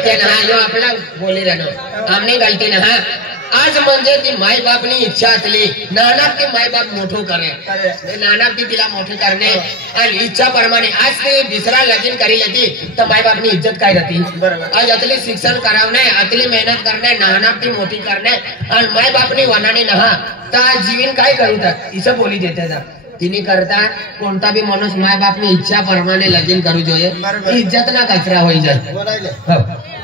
गलती ना यो आपला बोली राहणं आमनी गलती ना हा आज म्हणजे ती माय बापनी इच्छा असली नानाक ती माय बाप मोठं करे नानाक ती तिला मोठं करणे आणि इच्छा प्रमाणे आज ते दुसरा लगीन करी ती तर माय बापनी इज्जत काय राहती आज अतली शिक्षण करावणे अतली मेहनत करणे नानाक ती मोठी करणे आणि माय बापनी वनाने नहा तर जीवन काय करूतात इथं बोली देते जा तिने करता कोणता बी माणूस माय बापनी इच्छा प्रमाणे लगीन करू જોઈએ इज्जत ना कचरा होई जाए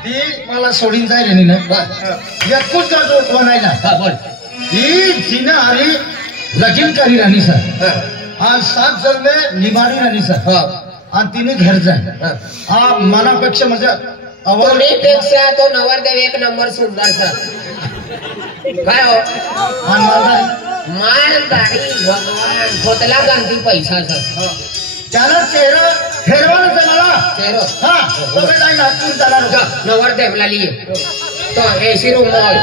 ती मला सोडीन जाईल ना एकूच जातो कोणाला बोल ही जिने आली लगीन करी राणी सर आज 7 जन्मे निभारी राणी सर आणि तिने घर जाय हा मनापेक्षा म्हणजे पेक्षा तो नवरदेव एक नंबर सुंदर सर काय हो मालदारी भगवान खोतला गंती पैसा सर त्याला चेहरा फेरवायचा मला चेहरा हा तुम्ही जाईल हातून त्याला नवरदेवला लिए तो एसी रूम मॉल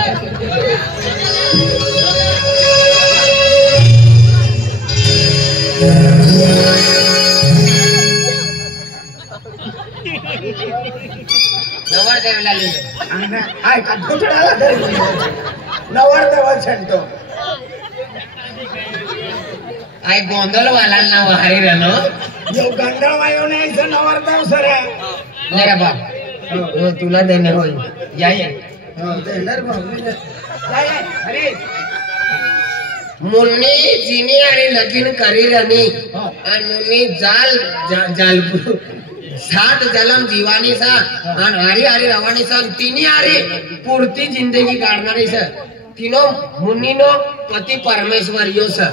नवरदेवला लिए हाय का घोटाळा नवरदेव छंटो आय गोंधळ वाला नाव हारी रानो यो गंधळ वायो नाही इथं नवरदेव सर ले रे बाप तुला देणे होय या देणार अरे मुन्नी जिनी आणि लगीन करी राणी आणि मुन्नी जाल जालपुर 7 जलम जीवानी सा आणि हरी हरी रवानी सा तिनी हरी पुरती जिंदगी काढणारी सा तीनो मुन्नीनो पति परमेश्वर यो सर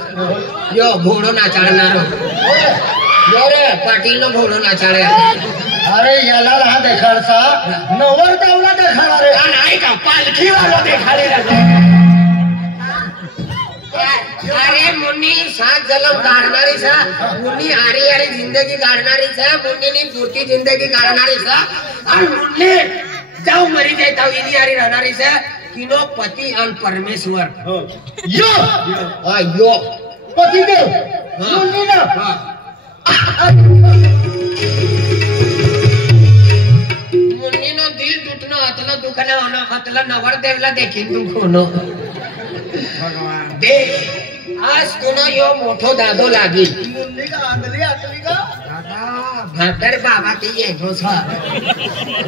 यो घोडो नाचाडणारो यो रे पाटील नो घोडो नाचाड्या अरे याला हा देखाडचा नवरदेवला देखाडा रे नाही का पालखी वाला देखाडे अरे मुन्नी 7 जलम काढणारी सा मुन्नी हरी हरी जिंदगी काढणारी सा मुन्नीनी पुरती जिंदगी काढणारी सा आणि मुन्नी जाऊ मरी जाय ताऊ इनी हरी राहणारी सा तीनो पति और परमेश्वर यो यो पति देव मुन्नी ना मुन्नी नो दिल टूटनो अतला दुखना होना अतला नवरदेवला देखीन दुख होनो भगवान देख आज तुनो यो मोठो दादो लागी मुन्नी का आंधली आतली का दादा भाकर बाबा ते ये जो सा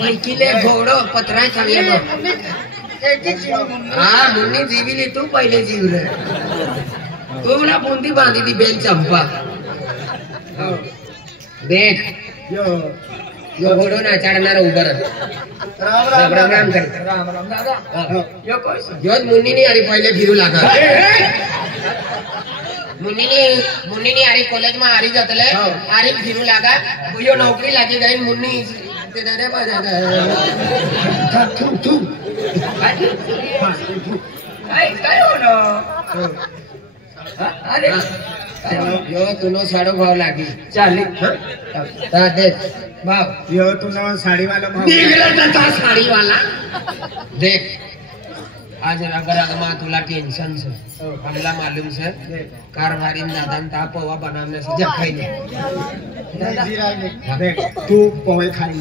वैकिले घोडो पत्रा चांगले हाँ मुन्नी जीविली तू पहले जीवले तू ना बुंदी बांधी थी बेन चंपा देख यो घोडो ना चढ़ना उबर राम राम राम कर राम राम दादा यो मुन्नी नहीं आ रही पहले फिरू लगा मुन्नी नहीं आ रही कॉलेज में आ रही जातले आ रही फिरू लगा यो नौकरी लगी गई मुन्नी तेरे तू काय होनो अरे यो तुनो साडो भाव लागी चाली देख भाव यो तुनो साड़ी वाला भाव निघला था साड़ी वाला देख आज अगर अगमा तुला टेंशन से हमला मालूम से कारभारी दादान ता पोवा बनाने से जब खाई देख तू पोहे खाई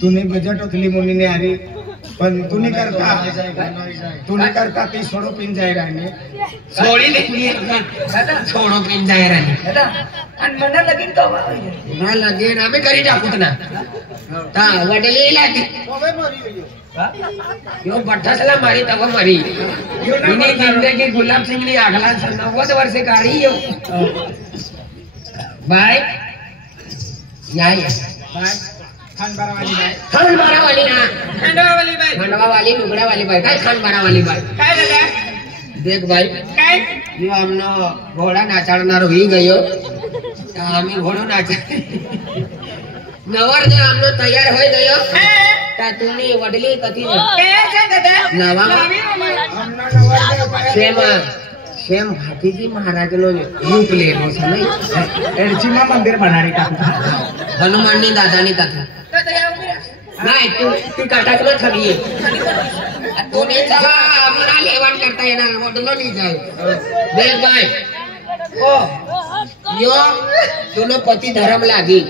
तूने बजट उतली मुन्नी ने आ रही पण तूने करता ती सोडो पिन जाय राणी सोडी लेली छोडो पिन जाय राणी आणि मना लगीन कवा ना लगीन आम्ही करी टाकूत ना ता वडली लागी यो बठ्ठासला मारी तव मरी इनी जिंदगी गुलाब सिंह ने आगला 90 वर्ष काढी यो बाय या बाय खानबारा वाली बाय खानबारा वाली ना खंडवा वाली बाई खंडवा वाली लुगड़ा वाली बाय काय खानबारा वाली बाय काय झालं देख भाई काय यो हमनो घोड़ा नाचाडणार होई गयो आम्ही घोडो नाचा नवर जर हमनो तयार होई गयो ता तुम्ही वडली कथी नवा सेम भातीजी महाराज नो रूप ले रो सनई एडचीमा मंदिर बनारी का हनुमाननी दादानी कथा नाही तू काटाक ना ठगी तोने चला आम्हाला लेवण करता येणार वडलो नाही जाय देख बाय ओ यो तुला पती धर्म लागी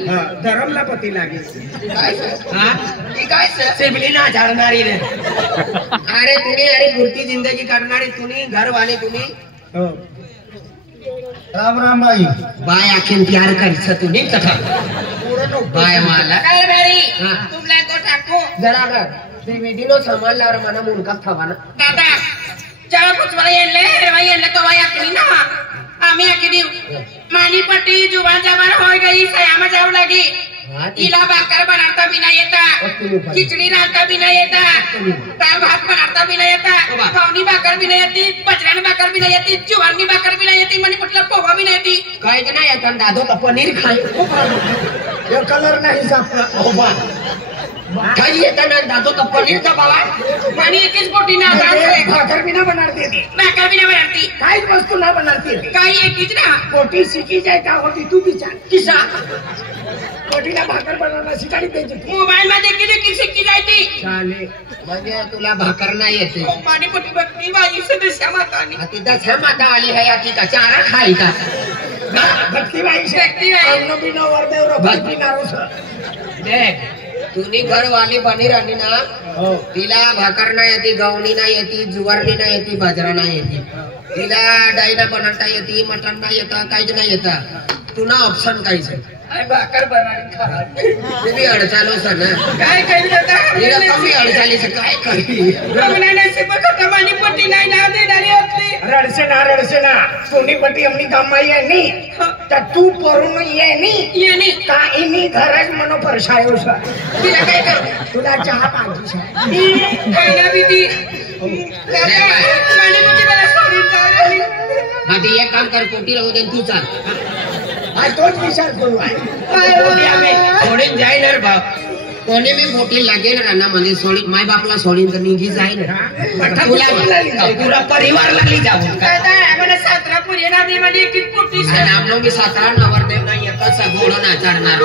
धरमला पती लागेल हा काय सिबली ना जाणणारी रे अरे तुम्ही अरे पुरती जिंदगी करणारी तुम्ही घरवाले तुम्ही राम राम बाई बाय आखीन प्यार करछ तुम्ही कथा बाय मला काय बेरी हा. तुमला तो टाको जरा ते वेदीनो सांभाळल्यावर मला मुलगा थवा ना दादा चला कुछ मला येले तो वाया करी ना आम्ही आकी देऊ मानीपट्टी जुबान जबान हो गई सयामा जाऊ लगी इला भाकर बनाता भी नहीं येता खिचड़ी रांधता भी नहीं येता दाल भात बनाता भी नहीं येता पावनी भाकर भी नहीं येती बजरानी भाकर भी नहीं येती जुवानी भाकर भी नहीं येती मणिपुटला पोहा भी नहीं येती काय की नाही आता दादो का पनीर खाय ये कलर नाही सापडा काही येता ना दादो का पनीर का बाबा मनी एकच बोटी ना भाकर भी ना बनाते थे भाकर भी नहीं बनाती काही वस्तू ना बनाते थे काही एकच ना पोटी शिकी जाए का होती तू विचार किसा पोटीला भाकर बनवणं शिकायला पाहिजे मोबाईल मध्ये किती शिकी जायती चाले म्हणजे तुला भाकर नाही येते मानीपुटी बकरी माझी सदस्य मातानी तिथं छे माता आली है या की का चारा खाई का भक्ती बाई शक्ती बाई. अन्न बिना वरदेव भक्ती नारोस देख तुम्ही घरवाली बनी राहिली ना तिला भाकर नाही येते गवणी नाही येते जुवारणी नाही येते बाजरा नाही येते तिला डायना बनवता येते मटण नाही येतं काहीच नाही येतं तुला ऑप्शन काहीच आहे भाकर बनानी खा तुम्ही अडचालो सर ना काय काही दादा तिला कमी अडचालीच काय करी रमना नसीब खता मानीपुटी नाही ना देणारी असली रडसे ना सोनी पटी अमनी गाममाई आहे नी तर तू परून ये नी येणी का इनी घरच मनो परशायो सर तिला काय करू तुला चहा पाहिजे खायला भी दी दादा मानीपुटी मला सोडून जाऊ हा ते एक काम कर पोटी राहू दे तू चाल आज तोच विचार करू सोडीन जाईल रे बाप कोणी मी पोटी लागेल ना म्हणजे सोडी माय बापला सोडीन तर निघी जाईल तुला पुरा परिवार लागली जाऊ दादा आम्हाला 17 पुरी ना दे मध्ये एक पोटी आणि आपलं मी 17 नवरदेव नाही एकच घोड नाचणार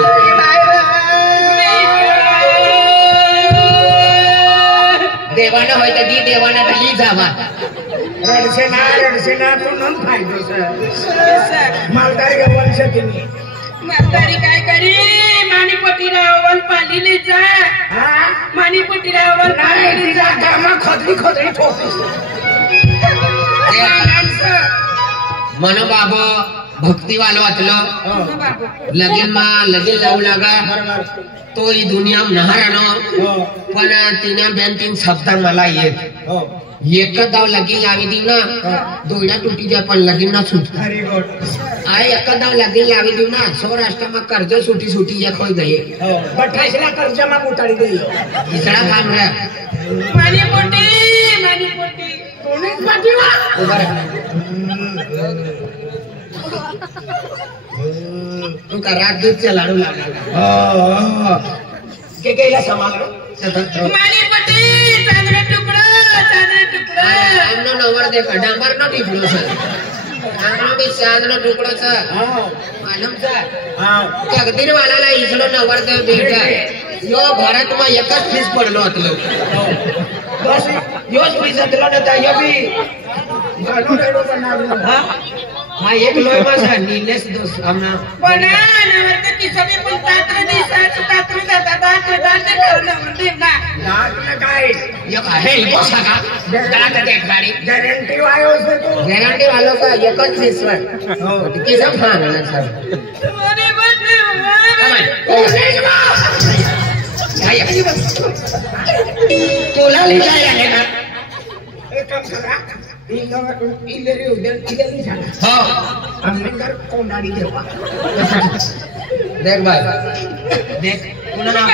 देवानं होय तर दी देवानं ढली जावा रडसे ना तू नम फायदो सर मालदारी का वर्ष तुम्ही म्हातारी काय करी मानीपट्टी रावल पालीले जा मानीपट्टी रावल नाही जा कामा खोदरी ठोकीस मनो बाबा भक्तीवालो वाचलो लगीन लावू लागा तो ही दुनिया नहारानो पण तिने बेन 3 शब्द मला येत एकच दाव लगीन लावी दी ना दोयडा तुटी जाय पण लगीन ना सुट आय एकच दाव लगीन लावी दी ना सौराष्ट्रमा कर्ज सुटी एक होई गई 28 लाख कर्ज मा उतारी गई इसड़ा काम रे मानीपट्टी कोणीच पाठीवा तू का रात दूध लाडू लागा के गेला समाल मानीपट्टी चांदणे टुकडा हमनो नवर देखा डांबर नो टिपलो सर हमनो भी चांदनो टुकड़ो सर मालूम सर जगदीर वालाला इसलो नवर देव भेटा यो भारत में एकच फीस पडलो अतलो बस योच पैसा दिला नता यो भी गाडो रेडो बनावलो हा एक लोय मासा नीलेश दोस हमना बना नवर ते किसबी पण तात्र दिसा दात ठरवलं देव ना नाक न काय यो आहे बोसा का दात देख गाडी गॅरंटी वायो से तो गॅरंटी वालों का एकच फीस वर किसा फान सर मानीपट्टी तुला लिहाय आले ना एक काम करा इलेरी उद्या इलेरी झाला हो आम्ही घर कोंडाडी देवा देख भाई देख पुन्हा नाव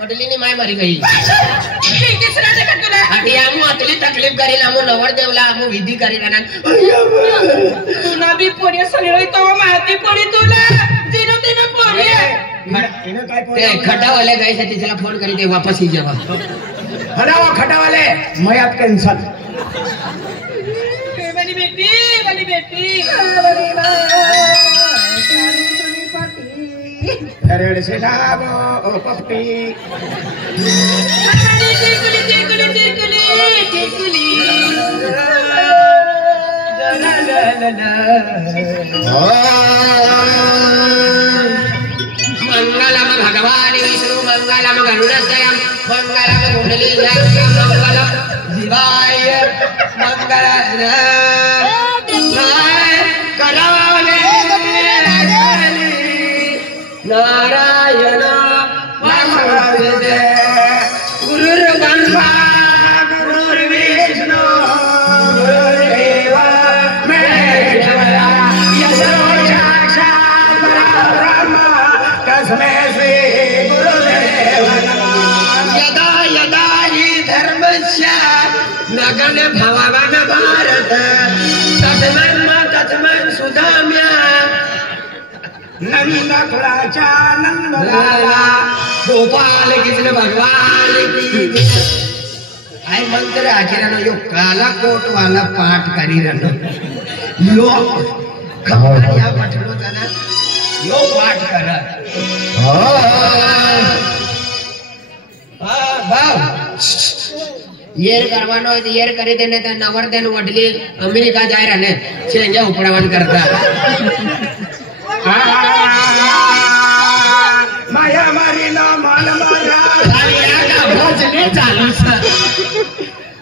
वडलीने माय मारी गई किसरा देखा तुला आटी आमू अतली तकलीफ करेल आमू नवर देवला आमू विधी करेल ना तुला भी पोरी सगळी तो माती पोरी तुला तिनो पोरी ते खड्डावाले गए थे तिसला फोन करी दे वापस ही जावा हटाओ खटावाले मयात कैंसल वाली बेटी अरे से डाबो ओ पप्पी टिकुली मंगलम भगवान विष्णु मंगलम गरुड़ध्वजम मंगलम कुंडलीकाक्षं मंगलम शिवाय मंगल नारायण नमस्ते गुरुर्ब्रह्मा गुरुर्विष्णु गुरुर्देव महेश्वरा यतो साक्षात् परब्रह्म तस्मै श्री गुरुदेव नमः यदा यदा हि धर्मस्य नगन भववन भारत तस्मन् सुधाम्य नंद कुलाचा नंद लाला गोपाल कृष्ण भगवान की आई मंत्र आखिरानो यो काला कोट वाला पाठ करी रनो यो खबरिया पठलो जना यो पाठ कर भाव येर करवानो है येर करी देने ते नवर देन वडली अमेरिका जाय रहने चेंजा उपड़वन करता माया मारी ना मान मारा भजने चालू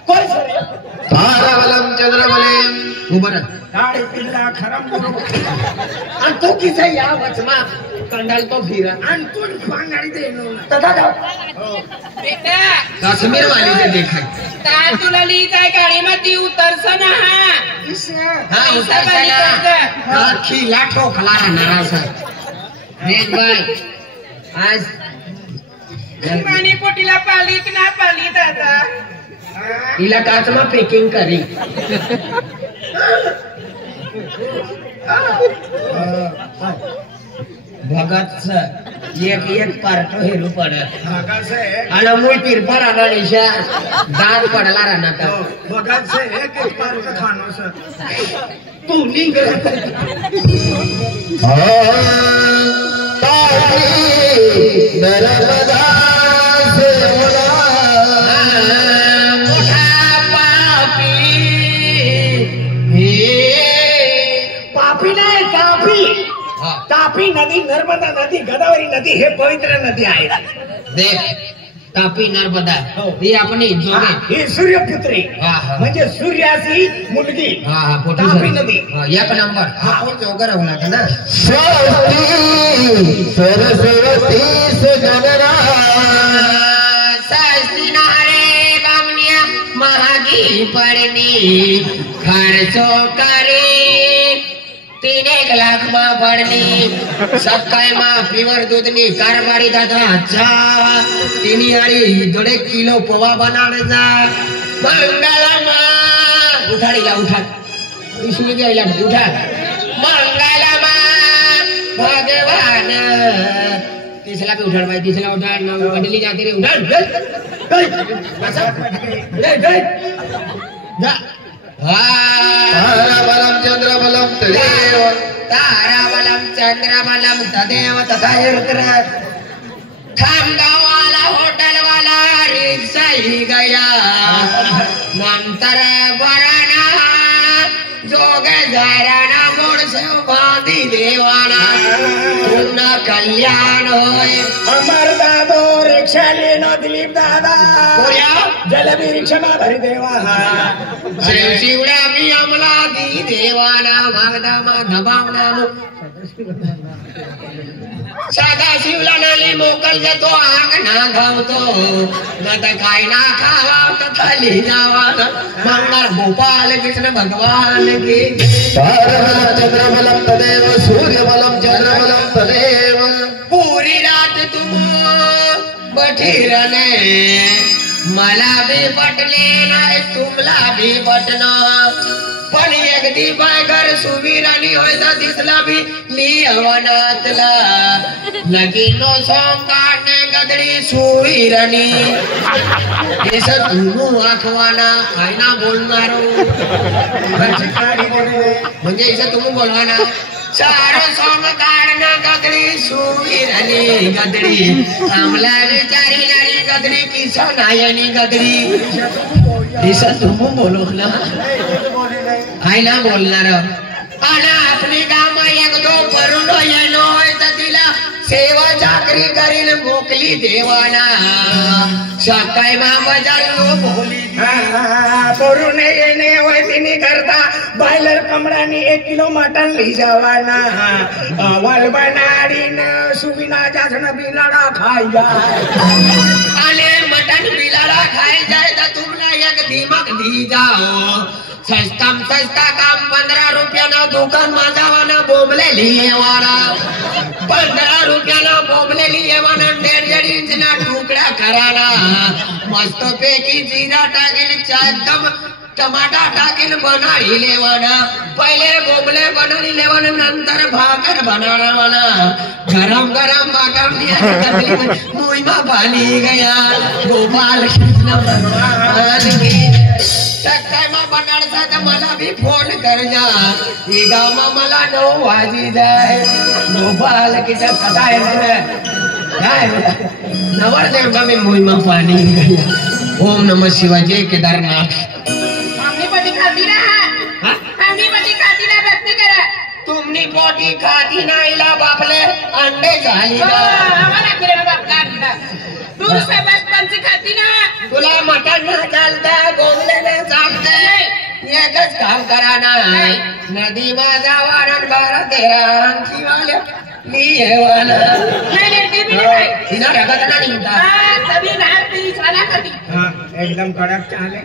कोण सर ताराबलम चंद्रबलम उबर गाडी पिल्ला खरम आणि तो किसा या वचमा कंडाल तो फिरा आणि तू पांगाडी दे नो तथा बेटा काश्मीर वाली से देखा ता तुला ली काय गाडी मध्ये उतरस ना हाँ उतर आखी लाठो खला नारासा देख भाई आज पाणी पोटीला पाली की ना पाली दादा इला काचमा पॅकिंग करी भगत एक एक पार्ट हेरू पडत भगत से आणि मूळ तिरपर आला निशा दात पडला राहणार भगत से एक एक बार का खानो सर तू निघ पापी नाही तापी तापी नदी नर्मदा नदी गोदावरी नदी हे पवित्र नदी आहेत देख तापी नर्मदा ही आपली जोगे ही सूर्यपुत्री हा, हा. म्हणजे सूर्याची मुलगी हा हा पोटी तापी नदी एक नंबर आपण जोगर होला था ना सरस्वती सगनरा सास्ती नारे बामनिया महागी पडनी खर्चो करे 3 लाख मा पडनी सकाळी मा प्युअर दूधनी कारभारी दादा अच्छा 3 आळी 1.5 किलो पोवा बनाडचा मंगलमा उठाडीला उठा विष्णू गेला उठा मंगलमा भगवान तीसरा भी उठाड़ भाई तीसरा उठाड़ ना मंडली जाती रे उठाड़ ताराबलम चंद्रबलम तदेव तथा खामगाव वाला होटल वाला रिक्षा ही गया नंतर बराना जोग घराना मोड़ से बांधी देवाना पुन्हा कल्याण होय अमर दादो रिक्षा लेनो दिलीप दादा बोल्या जलबी रिक्षा मा भरी देवा शिवशिवड्या मी अमला दी देवाना मागदामा दबावना साधा शिवला नाली मोकल जातो आग ना धावतो न तर काय ना खावा तर खाली जावा मंगल गोपाल कृष्ण भगवान की तारबलम चंद्रबलम तदेव सूर्यबलम चंद्रबलम तदेव पूरी रात तुम बठीरने मला भी पटले नाही तुमला भी पटना पण एकदी बायगर सुवीरानी होयता दिसला बी लिहवनातला लगीनो सॉन्ग काढणे गदडी सुवीरानी एस तुमू आखवाना काय ना बोलणारो म्हणजे इथं तुम्ही बोलवाना सारं सॉन्ग काढणं गदडी सुवीरानी गदडी आमला विचारी नारी गदडी किसा नायनी गदडी इथं तुम्ही बोलवना काय ना बोलणार आणि आपली गामा एक दो परुण येणो तर तिला सेवा चाकरी करील मोकली देवाना सकाळी मामा बोली परुण येणे होय तिने करता बायलर कमरानी 1 किलो मटन ली जवाना वल बनाडीन सुबिना जासन बिलाडा खाई जाय आणि मटन बिलाडा खाई जाय तर तुमना एक दिमाग दी जाओ सस्ता काम 15 रुपयाना दुकान माझावाना बोंबले लिए वाला 15 रुपयाला बोंबले लिए वाना 1.5 इंचना टुकड़ा कराना मस्त पैकी जीरा टाकीन एकदम टमाटा टाकीन बनाडी लेवाना पहिले बोंबले बनाडी लेवाना नंतर भाकर बनावाना गरम भाकर मुईमा पानी गया गोपाल कृष्ण भगवान सकाळी मा बनाडसा तर मला भी फोन करना ही गाव मला 9 वाजी जाय गोपाल किती कथा आहे काय नवरदेव का मी मुईमा पानी गया ओम नमः शिवाय जय केदारनाथ हमने पटी खाती ना हमने पटी खाती ना व्यक्ति करा तुमनी पोटी खाती नाहीला बापले अंडे झाली हमारा फिर बाप का तू से बचपन से खाती ना तुला मटन ना चालता गोमले ना चालते एकच काम कराना नदी मा जावाना 12-13 शिवाले लिहेवाना तिना रगत ना निघता सभी नाती साला करती एकदम कडक चाले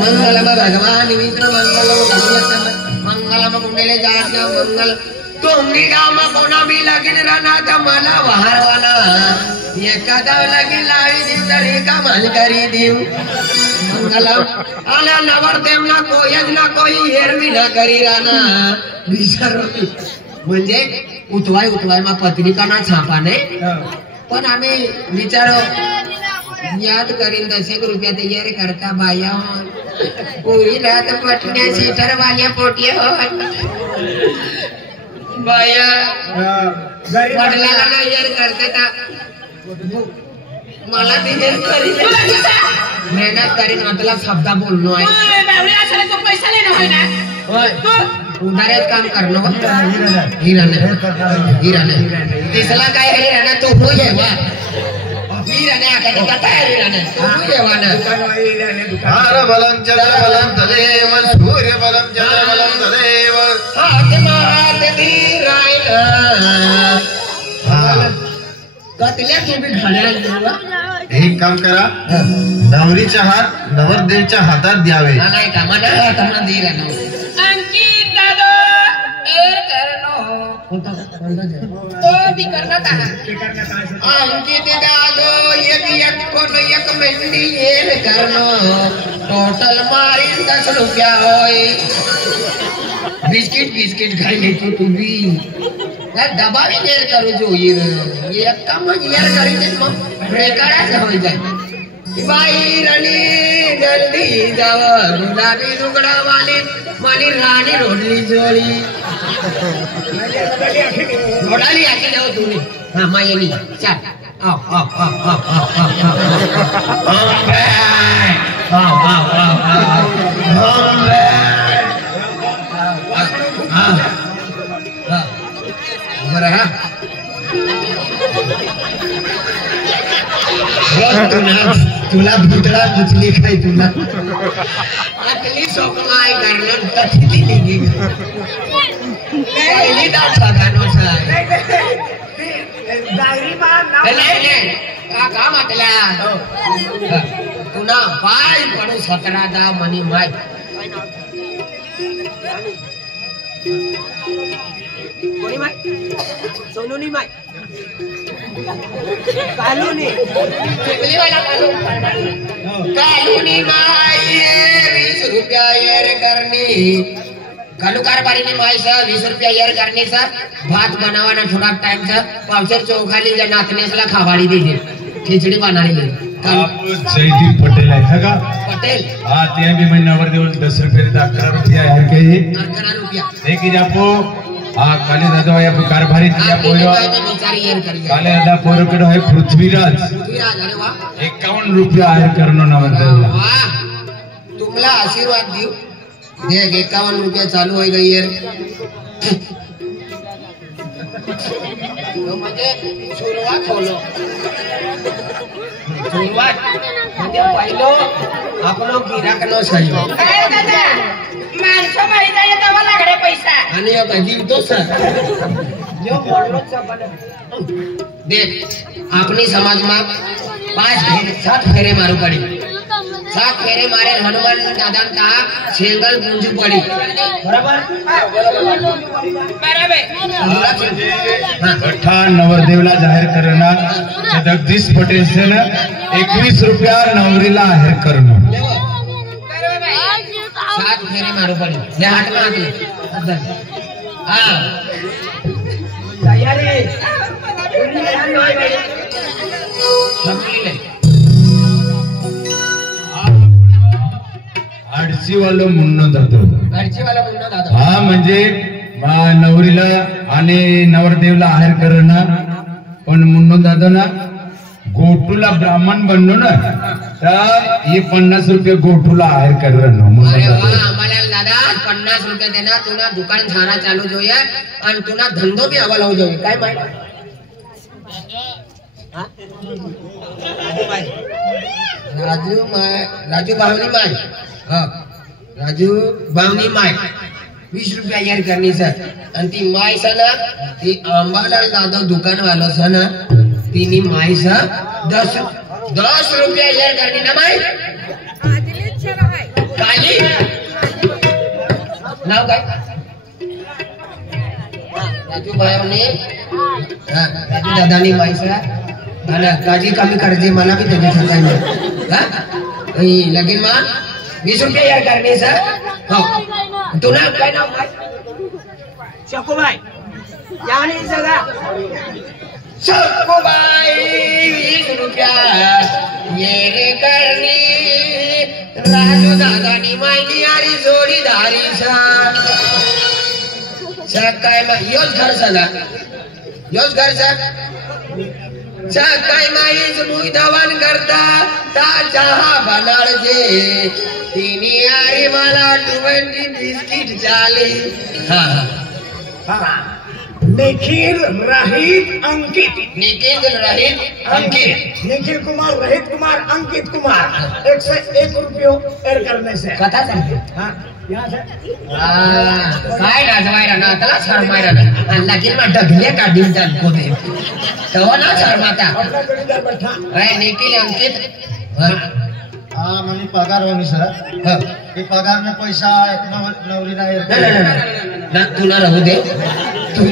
मंगलम भगवान विष्णु मंगलम कुंडले जातना मंगल तुमनी गामा कोणा मी लगीन राहना तर मला वहारवाना एखादा लगीन लावी देऊ तर एका मान करी देऊ मंगलम आला नवरदेव ना कोयच ना कोई हेरवी ना करी राहना विचारो म्हणजे उतवाय मा पत्रिका ना छापा नाही पण आम्ही विचारो याद करीन 10 रुपया तयारी करता बाया पुरी रात पटण्या सीटर वाल्या पोटी हो बाया वडिलाला नाही यार करते का मला ते मेहनत करीन मतलब शब्द बोलनो आहे बावळे असले तो पैसा लेना होय ना होय उधारेच काम करणं हिराने दिसला काय हिराने तो होय वा हिराने आकडे कथा हिराने तो होय वा ना हार बलम चंद्र बलम तदेव सूर्य बलम चंद्र बलम तदेव हात मात धीरायला कतल्या तुम्ही घड्याळ देवा एक काम करा नवरीचा हात नवरदेवच्या हातात द्यावे नाही का मला हातामध्ये धीराने अंकित दादा एर करनो तो भी करना था अंकित दादो एक कोट एक मेंढी एर करनो टोटल मारीन 10 रुपया होय बिस्किट खाई तो तुम्ही डबा भी एर करू जो ये काम एर करी मग रेकाडाच होय जाय बाई राणी जल्दी जाव गुलाबी लुगडा वाली राणी रोडली जोडी रोडाली आखी जाऊ तुम्ही हा मायनी चाल बरं हा तुला भुतळा बुचली काय तुला आतली सोकमाय करणार तसली लिगी पहिली दाट बघानो साय डायरी मा नाव नाही का म्हटला पुन्हा पाय पडू 17 मनी माय कोणी माय सोनूनी माय कालूनी कालूनी माय 20 रुपया एर गलुकार बारीनी मायसा 20 रुपया यर करणीचा भात बनावाना थोडा टाइमचा पावसर चौखाली नाचण्यासला खावाडी देते खिचडी बनाडी आप जयदीप पटेल है का पटेल हाँ ત્યાં भी मैं नवरदेव 10 रुपये 11 रुपया है के 11 रुपया देखिए आपको हाँ काले दादा या कारभारी दिया पोयो बिचारी यर करी काले दादा पोरो केडो है पृथ्वीराज पृथ्वीराज अरे वाह 51 रुपया आहे करनो नवरदेव वाह तुम्हाला आशीर्वाद देऊ देख 51 रुपया चालू हो गई यार म्हणजे सुरुवात होलो सुरुवात म्हणजे पहिलो आपलो गिराक न सही काय दादा माणसं मारी जाय तेव्हा लागडे पैसा आणि यो गजीव तो सर यो बोललो सबन देख अपनी समाज में 7 फेरे मारू पड़ी 7 फेरे मारे हनुमान दादा का छेंगल गुंजू पड़ी बराबर अठा नवरदेवला जाहीर करना जगदीश पटेल से 21 रुपया नवरीला जाहीर करनो 7 फेरे मारू पड़ी ले हाथ में हाथ ले हां तैयारी आडशी वाला मुन्नो दादा घरची वाला मुन्ना दादा हा म्हणजे नवरीला आणि नवरदेवला आहेर करणं पण मुन्नो दादा ना गोटूला ब्राह्मण बनलो ना तर हे 50 रुपये गोटूला आहेर करणं मुन्नो अरे दादा वाह आम्हाला दादा 50 रुपये देना तुला दुकान छाना चालू જોઈએ અને तुला धंधो बी हवा लावू જોઈએ काय माहिती राजू बावनी माय हाँ राजू बावनी माय 20 रुपया यार करनी सर आणि ती माय सा ना ती अंबालाल दादा दुकान वाला सा ना तिनी माय सा 10 रुपया यार करनी ना माय काली नाव काय राजू बावनी राजू दादानी माय सा मला काजी कमी करजे मला भी त्याच्या काय नाही हा लगीन मा 20 रुपया यार करणे सर हो तुला काय नाव काय शकुबाई यानी सगळा शकुबाई 20 रुपया येर करणी राजू दादानी मायनी आरी जोडीदारी सा काय मा योच घर सना योच घर सा सकाळी माईच मुई धवन करता ता चहा बनाडजे तिनी आरी मला 20 बिस्किट चाली हा निखिल रहित अंकित निखिल रहित अंकित निखिल कुमार रहित कुमार अंकित कुमार 101 रुपये एर करने से कथा सांगते हाँ यहाँ से काय नाचवायला ना त्याला शरमायला ना आणि लगीन मा डगले काढीन जातो ते तेव्हा ना शरमाता अपना जोड़ीदार बैठा अरे निखिल अंकित हाँ मनी पगार होनी सर ये पगार में पैसा नवरी ना ना तुला राहू दे तू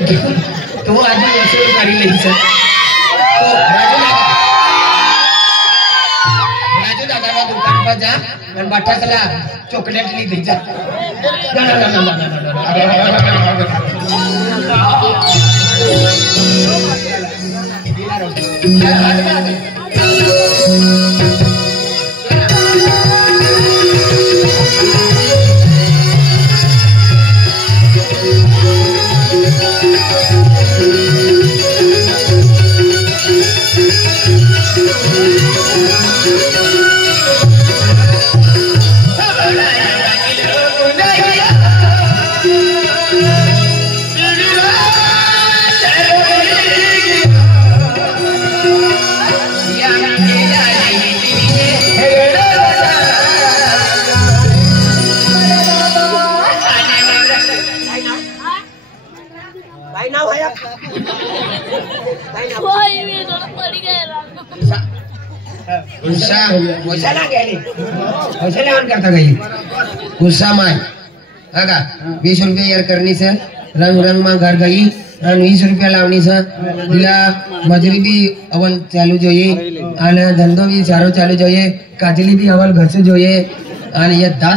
आधी वसूल करी नाही सर राजू दादा दुकान पर जा आणि बटासला चॉकलेट ली दे जा पैसा ना गेली पैसा लेवन करता गई गुस्सा माय का 20 रुपया यार करनी से रंग रंग में घर गई અને 20 રૂપિયા લાવની છે દિલા મજૂરી બી અવલ ચાલુ જોઈએ અને ધંધો બી સારો ચાલુ જોઈએ કાજલી બી અવલ ઘસે જોઈએ અને એ